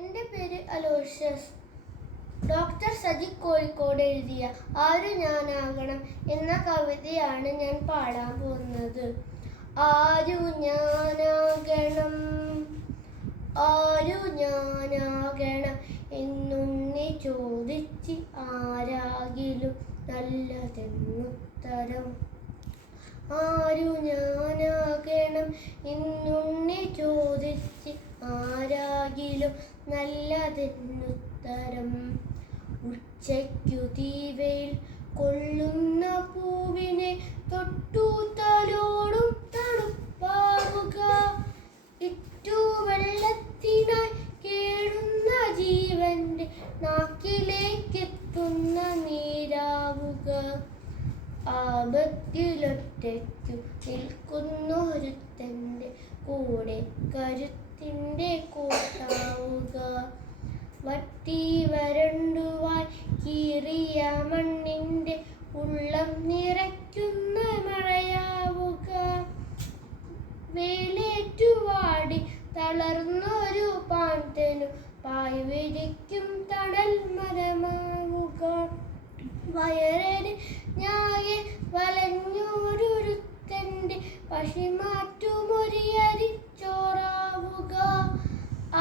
എൻ്റെ പേര് Aloysius. Doctor Saji Kozhikode എഴുതിയ ആരു ഞാനാകണം എന്ന കവിതയാണ് ഞാൻ പാടാൻ പോകുന്നത്. ആരു ഞാനാകണം, ആരു ഞാനാകണം എന്നുണ്ണി ചോദിച്ച് ആരാകിലും നല്ലതെന്നുത്തരം. ആരു ഞാനാകണം എന്നുണ്ണി ചോദിച്ച് ആരാകിലും നല്ലതെന്നുത്തരം. ഉച്ചയ്ക്കു തീവയിൽ കൊള്ളുന്ന പൂവിനെ തൊട്ടു തലോടും തണുപ്പാവുക. ഇറ്റു വെള്ളത്തിനായി കേഴുന്ന ജീവന്റെ നാക്കിലേക്കെത്തുന്ന നീരാവുക. ആപത്തിലൊറ്റയ്ക്കു നിൽക്കുന്നൊരുത്തൻ്റെ കൂടെ കരുത്തിൻ്റെ കൂട്ടാവുക. വറ്റി വരണ്ടുവായി കീറിയ മണ്ണിൻ്റെ ഉള്ളം നിറയ്ക്കുന്ന മഴയാവുക. വേലേറ്റുവാടി തളർന്നൊരു പാന്തനു പായ് വിരിക്കും തണൽ മരമാവുക. വയറിന് ഞായെ വലഞ്ഞൊരുത്തൻ്റെ പശിമാറ്റുമൊരിയരിച്ചോറാവുക.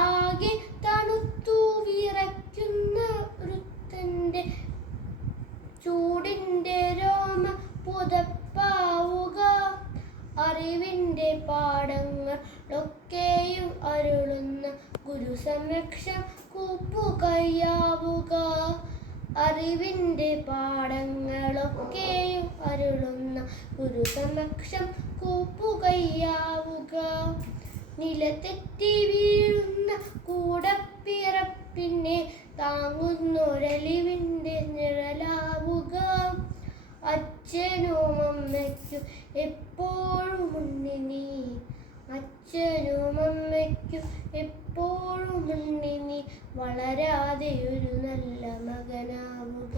ആകെ തണുത്തു വിറയ്ക്കുന്ന ഒരുത്തൻ്റെ ചൂടിൻ്റെ രോമ പുതപ്പാവുക. അറിവിൻ്റെ പാഠങ്ങളൊക്കെയും അരുളുന്ന ഗുരുസമക്ഷം കൂപ്പുകൈയാവുക. അറിവിൻ്റെ പാഠങ്ങളൊക്കെയും അരുളുന്ന ഗുരുസമക്ഷം കൂപ്പുകൈയാവുക. നിലതെറ്റി വീഴുന്ന കൂടപ്പിറപ്പിനെ താങ്ങുന്നൊരലിവിൻ്റെ നിഴലാവുക. അച്ഛനും അമ്മയ്ക്കും എപ്പോഴും ഉണ്ണി, അച്ഛനും അമ്മയ്ക്കും എപ്പോഴും ഉണ്ണി, വളരാതെ ഒരു നല്ല മകനാവുക.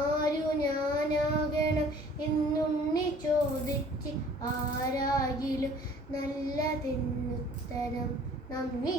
ആരു ഞാനാകണം എന്നുണ്ണി ചോദിച്ച് ആരാകിലും നല്ലതെന്നുത്തരം. നന്ദി.